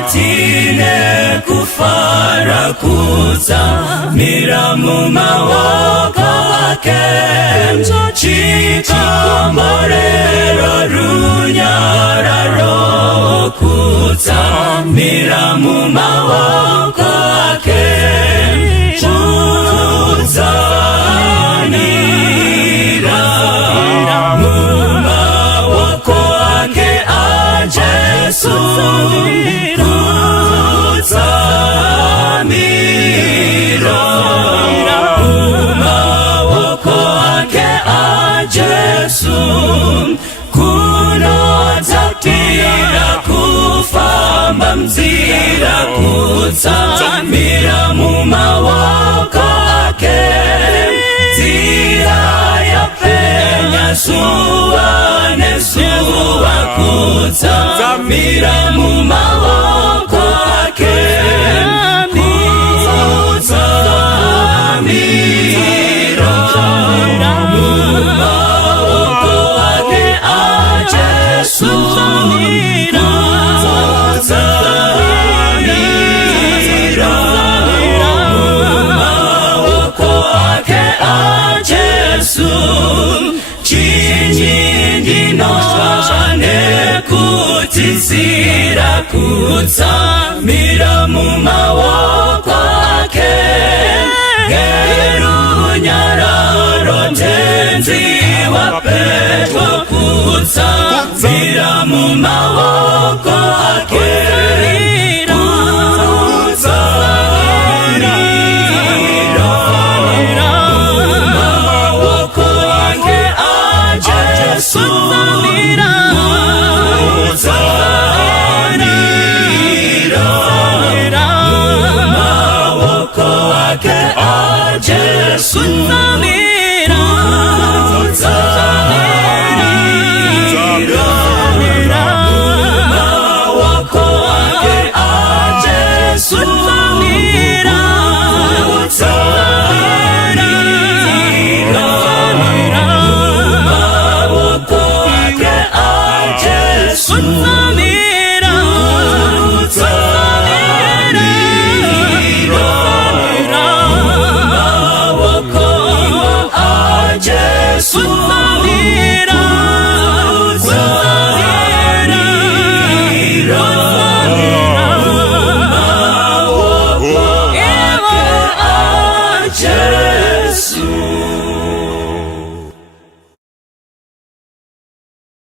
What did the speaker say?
atine kufara kutsamira mumaoko ake chikomborero runyararo kutsamira mumaoko ake kutsamira mumaoko ake a Jesu kutsamira mumaoko ake a Jesu kunodzatira kufamba mzira kutsamira mumaoko ake nzira yapenya zuwa nezuwa kutsamira mumaoko ake kutsamira mumaoko ake a Jesu kutsamira mumaoko ake a Jesu chinyindinozvane kutizira kutsamira mumaoko ake gerunyararo tenzi wapedwa kutsamira mumaoko ake kutsamira mumaoko ake a Jesu kutsamira mumaoko ake a Jesu